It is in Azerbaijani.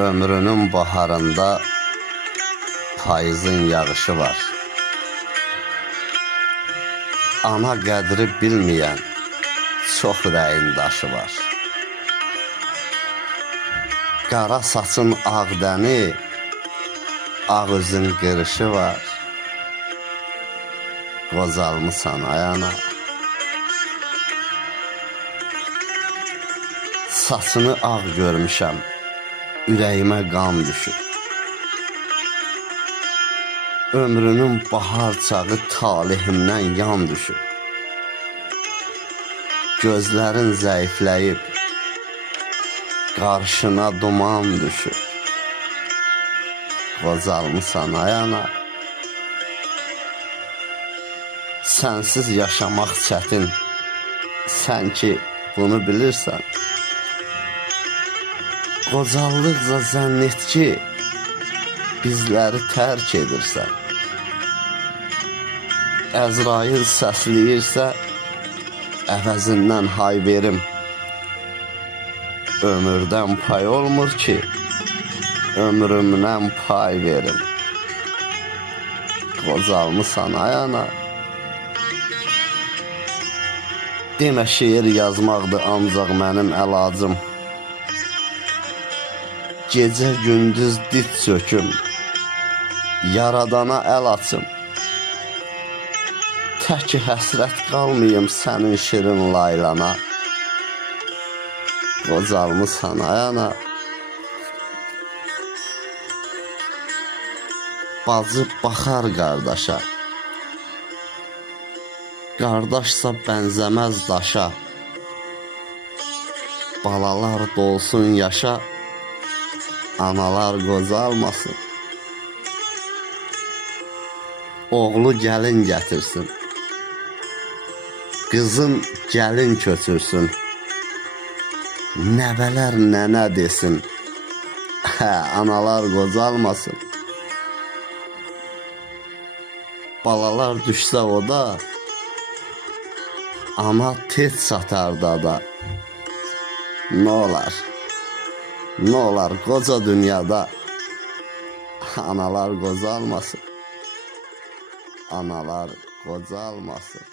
Ömrünün baharında payızın yağışı var. Ana qədri bilməyən çox ürəyin daşı var. Qara saçın ağ dəni, ağ üzün qırışı var. Qocalmısan ay ana. Saçını ağ görmüşəm, ürəyimə qan düşür. Ömrünün bahar çağı talihimdən yan düşür. Gözlərin zəifləyib, qarşına duman düşür. Qocalmısan ay ana. Sənsiz yaşamaq çətin, sən ki bunu bilirsən. Qocallıqca zənn et ki, bizləri tərk edirsən. Əzrail səsləyirsə, əvəzindən hay verim. Ömürdən pay olmur ki, ömrümdən pay verim. Qocalmısan ay ana. Demə şeir yazmaqdır ancaq mənim əlacım. Gecə gündüz dit söküm, yaradana əl açım. Təki həsrət qalmayım sənin şirin laylana. Qocalmısan ay ana. Bacı baxar qardaşa, qardaşsa bənzəməz daşa. Balalar dolsun yaşa, analar qocalmasın. Oğlu gəlin gətirsin, qızın gəlin köçürsün. Nəvələr nənə desin, analar qocalmasın. Balalar düşsə o da, ana tez satar da. Nə olar? Nə olar qoca dünyada analar qocalmasın. Analar qocalmasın.